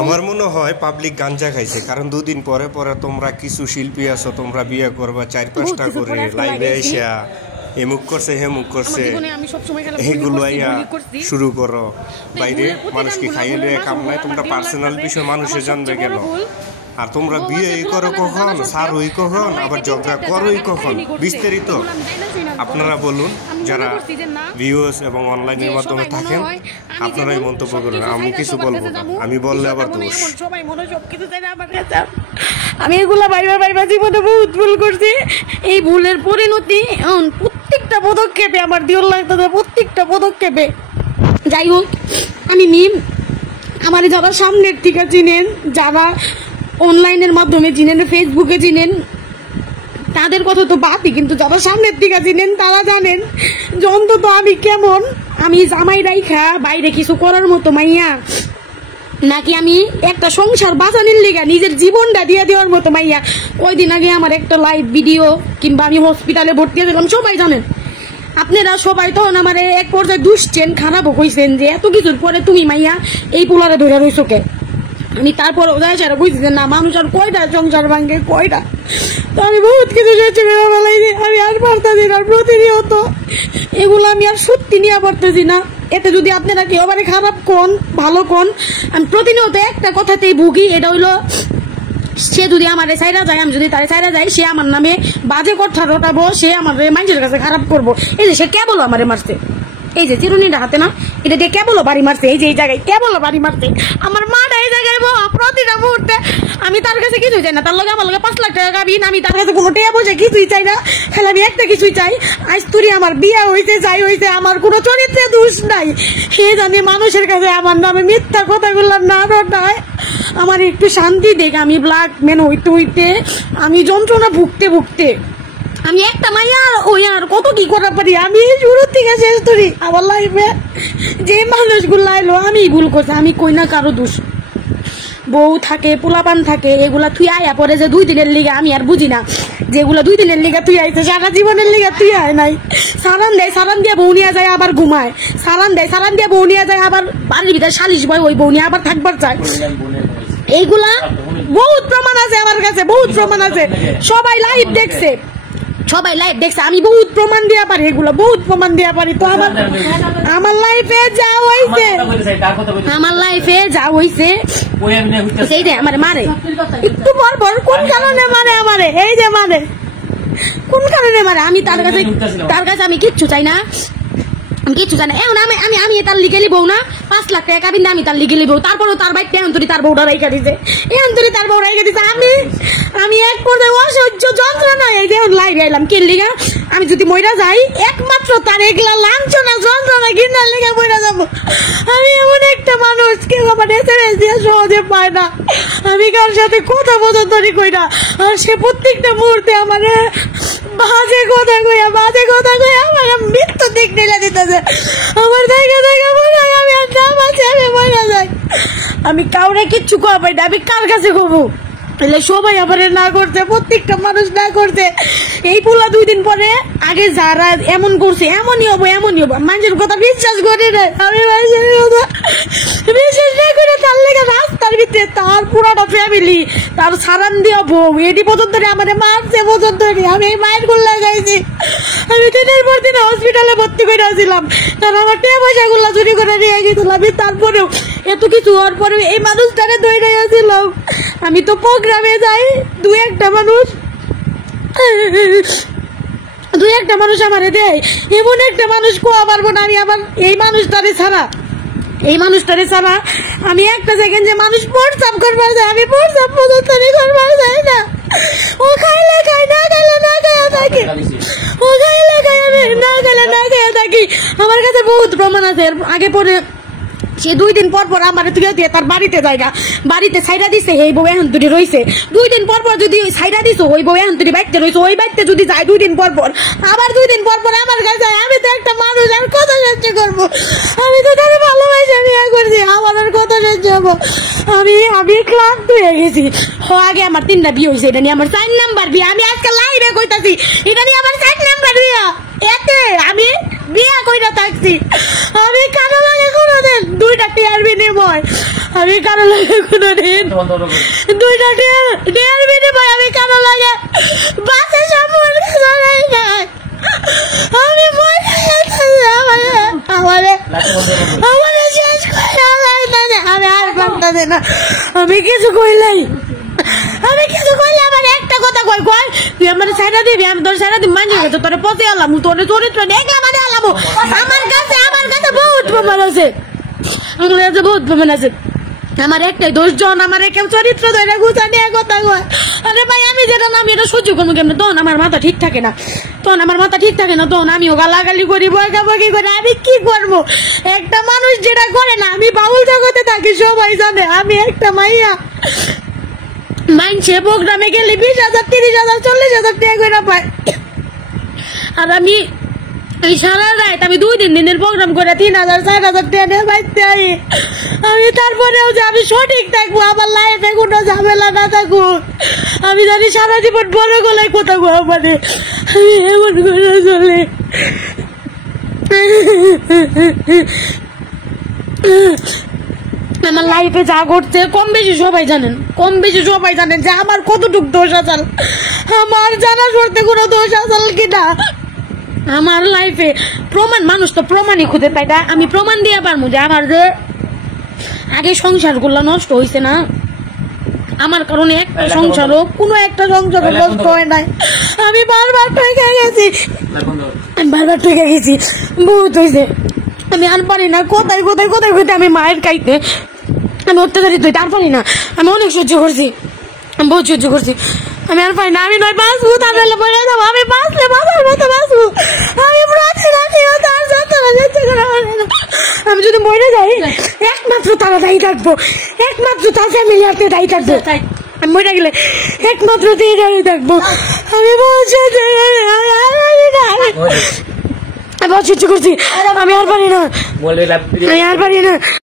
আমার মনে হয় পাবলিক গাঞ্জা খাইছে, কারণ দুদিন পরে পরে তোমরা কিছু শিল্পী আছো, তোমরা বিয়ে করবা 4-5টা করে লাইভে আইসা এমুক করছে হেমুক করছে এইগুলো আইয়া শুরু করো। বাইরে মানুষকে খাইয়ে লিয়ে কাম নাই, তোমরা পার্সোনাল বিষয় মানুষে জানবে কেন? আর তোমরা বিয়ে করো কখন, সার হই কখন, আবার ঝগড়া করোই কখন? বিস্তারিত আপনারা বলুন, যারা ভিউয়ার্স এবং অনলাইনের মাধ্যমে থাকেন আপনারাই মন্তব্য করুন। আমি কিছু বলবো না, আমি বললে আবার দোষ। আমি এগুলা বাইবা জীবনে বহুত ভুল করছি। এই ভুলের পরিণতি প্রত্যেকটা পদক্ষেপে আমার দিও লাগতেছে, প্রত্যেকটা পদক্ষেপে। যাই হোক, আমি মিম, আমার যারা সামনের থেকে চিনেন, যারা অনলাইনের মাধ্যমে চিনেন, ফেসবুকে চিনেন, তাদের কথা তো বাদই, কিন্তু যারা সামনের দিকে চিনেন তারা জানেন যে অন্তত আমি কেমন। আমি জামাই রাইখা বাইরে কিছু করার মতো মাইয়া, নাকি আমি একটা সংসার বাঁচানোর লিগা নিজের জীবনটা দিয়ে দেওয়ার মতো মাইয়া। কয়দিন আগে আমার একটা লাইভ ভিডিও, কিংবা আমি হসপিটালে ভর্তি হয়েছিলাম, সবাই জানেন। আপনারা সবাই তখন আমার এক পর্যায়ে দুষছেন, খারাপও কইছেন যে এত কিছুর পরে তুমি মাইয়া এই পোলারে ধরে রইছো কে। আমি তারপর ওদের বুঝছি যে না, মানুষ আর কয়টা সংসার ভাঙ্গে, কয়টা। তো আমি বহুত কিছু আমি আর পারতেছি না, প্রতিনিয়ত এগুলো আমি আর সত্যি নিয়ে পারতেছি না। এতে যদি আপনারা কেউ আবার খারাপ কোন ভালো কোন, আমি প্রতিনিয়ত একটা কথাতেই ভুগি, এটা হইলো সে যদি আমার সাইরা যায়, আমি যদি তার সাইরা যাই, সে আমার নামে বাজে কথা রটাবো, সে আমার মানুষের কাছে খারাপ করবো। এই যে সে কেবল আমারে মারছে, এই যে চিরুনিটা হাতে না, এটা দিয়ে কেবল বাড়ি মারছে, এই যে এই জায়গায় কেবল বাড়ি মারছে। আমার মাটা এই জায়গায় প্রতিটা মুহূর্তে, আমি তার কাছে কিছুই চাই না, তার লগে আমার লগে 5 লাখ টাকা গাবিন, আমি তার কাছে কোনো টেয়া পয়সা কিছুই চাই না, খালি আমি একটা কিছুই চাই, আজ তুই আমার বিয়ে হয়েছে, যাই হয়েছে, আমার কোনো চরিত্রে দোষ নাই, সে জানি মানুষের কাছে আমার নামে মিথ্যা কথাগুলো না রটায়, আমার একটু শান্তি দেখ। আমি ব্ল্যাক ম্যান হইতে হইতে, আমি যন্ত্রণা ভুগতে আমি একটা মাইয়া ওই আর কত কি করা পারি। আমি শুরু থেকে শেষ করি আমার লাইফে যে মানুষগুলো আইলো, আমি ভুল করছি, আমি কই না কারো দোষ। বউ থাকে, পোলাপান থাকে, এগুলা তুই আয়া পরে যে 2 দিনের লিগে, আমি আর বুঝি না যেগুলো 2 দিনের লিগে তুই আইছে, সারা জীবনের লিগে তুই আয় নাই। সারান দেয়, সারান দিয়ে বউ নিয়ে যায় আবার ঘুমায়, সারান দেয়, সারান দিয়ে বউ নিয়ে যায় আবার বাড়ির ভিতরে সালিশ বয়, ওই বউ নিয়ে আবার থাকবার চায়। এইগুলা বহুত প্রমাণ আছে আমার কাছে, বহুত প্রমাণ আছে, সবাই লাইভ দেখছে, সবাই লাইভ দেখছে, আমি বহুত প্রমাণ দিয়া পারি, এগুলো বহুত প্রমাণ দিয়া পারি। তো আমার লাইফে যা হইছে, আমার লাইফে যা হইছে সেইটা আমার মারে একটু পর পর, কোন কারণে মারে আমারে, এই যে মারে কোন কারণে মারে। আমি তার কাছে আমি কিচ্ছু চাই না, কিছু জানে এখন আমি তার লিগে লিবো না, 5 লাখ টাকা কাবিন আমি তার লিগে লিবো, তারপরও তার বাইক এন্তরি তার বউটা রাইখা দিছে, এন্তরি তার বউ রাইখা দিছে। আমি এক পর্যায়ে অসহ্য যন্ত্রণা, এই যে লাইভে এলাম কেন লিগা, আমি যদি মইরা যাই একমাত্র তার এগুলা লাঞ্ছনা যন্ত্রণা ঘৃণার লিগে মইরা যাবো। আমি এমন একটা মানুষ, কেউ আমার SMS দিয়ে সহজে পায় না, আমি কার সাথে কথা পর্যন্ত কই না, আর সে প্রত্যেকটা মুহূর্তে আমার বাজে কথা কইয়া আমার মৃত্যু দিক ঢেলে দিতেছে, আমার জায়গা মনে হয় আমি আর নাম আছে, আমি মরে যাই। আমি কাউরে কিচ্ছু করবো না, আমি কার কাছে করবো? সবাই আবার না করছে, প্রত্যেকটা মানুষ না করছে। এই পোলা 2 দিন পরে আগে যারা এমন করছে, এমনই হবো মানুষের কথা বিশ্বাস করি না, আমি মানুষের কথা বিশ্বাস না করে তার লেগে রাস্তার ভিতরে তার পুরাটা ফ্যামিলি, তার সারান দিয়া বউ, এটি পর্যন্ত আমার মারছে পর্যন্ত, আমি এই মায়ের গুলো লাগাইছি। আমি দিনের পর দিন হসপিটালে ভর্তি করে আসছিলাম, কারণ আমার টাকা পয়সা গুলা চুরি করে নিয়ে গেছিলাম। আমি তারপরেও এত কিছু হওয়ার পরে এই মানুষটাকে ধরে আসছিলাম। আমি তো প্রোগ্রামে যাই, 2-1টা মানুষ আমারে দেয়, এমন একটা মানুষ কোয়া পারবো না আমি আবার এই মানুষটারে ছাড়া আমি একটা সেকেন্ড যে মানুষ প্রস্রাব করবার যায়, আমি প্রস্রাব পর্যন্ত করবার যাই না। ও খাইলে খাই, না খাইলে না খাইয়া থাকি, ও খাইলে খাই, আমি না খাইলে না খাইয়া থাকি। আমার কাছে বহুত প্রমাণ আছে। আগে পরে সে 2 দিন পর আমার তুলে দিয়ে তার বাড়িতে জায়গা, বাড়িতে সাইডা দিছে, এই বউ এখন দুটি রয়েছে। 2 দিন পর যদি সাইডা দিছো, ওই বউ এখন দুটি বাড়িতে রয়েছে, ওই বাড়িতে যদি যায় 2 দিন পর আবার 2 দিন পর আমার কাছে যায়। আমি তো একটা মানুষ, আর কত সহ্য করবো? আমি তো তার ভালোবাসা বিয়ে করছি, আমার আর কত সহ্য হবো? আমি ক্লান্ত হয়ে গেছি। আগে আমার 3টা বিয়ে হয়েছে, এটা নিয়ে আমার 4 নাম্বার বিয়ে। আমি আজকে লাইভে কইতাছি, এটা নিয়ে আমার 4 নাম্বার বিয়ে। এতে আমি বিয়ে কইরা থাকছি, আমি কারো লাগে কোনোদিন 2টা টিয়ার বিনিময় আমি কারো লাগে কোনোদিন 2টা ডেয়ার বিনিময় আমি কারো লাগে বাসে সম্পর্ক চলাই নাই। আমি আমারে শেষ করে আমি আর পারতাছি না। আমি কিছু কইলাই আমার একটা কথা কই তুই আমার সাইডা দিবি, আমি তোর সাইডা দিবি মানিয়ে গেছে তোরে পথে আলাম, তোর চরিত্র দেখলাম মানে আলামো। আমার কাছে বহুত প্রমাণ আছে, আমার কাছে বহুত প্রমাণ আছে। আমার একটাই দোষ, জন আমার কেউ চরিত্র ধরে গুছা নিয়ে কথা কয়। আরে ভাই আমি যেটা না আমি এটা সহ্য করবো কেমন? তখন আমার মাথা ঠিক থাকে না, তখন আমিও গালাগালি করি, বকাবকি করি। আমি কি করবো? একটা মানুষ যেটা করে না, আমি বাউল জগতে থাকি সবাই জানে। আমি একটা মাইয়া মাইনছে প্রোগ্রামে গেলে 20,000 30,000 40,000 টাকা করে পাই, আর আমি এই সারা রাত আমি 2 দিনের প্রোগ্রাম করে 3,000 4,000 টাকা পাইতে আই। আমি তারপরেও যে আমি সঠিক থাকবো, আমার লাইফে কোনো ঝামেলা না থাকুক, আমি জানি সারা জীবন বড় গলায় কথা কওয়া মানে আমি এমন করে চলে। আমার লাইফে যা ঘটছে কম বেশি সবাই জানেন যে আমার কতটুক দোষ আছে। আমার জানা সরতে কোনো দোষ আছে কিনা আমার লাইফে প্রমাণ, মানুষ তো প্রমাণই খুঁজে পাই না। আমি প্রমাণ দিয়ে পারবো যে আমার যে আগে সংসার গুলো নষ্ট হয়েছে না, আমার কারণে একটা সংসারও কোনো একটা সংসারও নষ্ট হয় নাই। আমি বারবার ঠকে গেছি, বহুত হয়েছে। আমি আর পারি না, কোথায় আমি মায়ের কাইতে আমি অত্যাচারিত হইতে আর পারি না। আমি অনেক সহ্য করছি, আমি বহুত সহ্য করছি। আমি আর পারি না, আমি নয় বাঁচবো, তাহলে বলে যাবো। আমি বাঁচলে বাঁচার মতো বাঁচবো। আমি যদি মরে যাই একমাত্র তারা দায়ী থাকবো, একমাত্র তার ফ্যামিলি আপনি দায়ী থাকবো। আমি মরে গেলে একমাত্র দিয়ে দাঁড়িয়ে থাকবো। আমি বলছি আমি সহ্য করছি, আমি আর পারি না।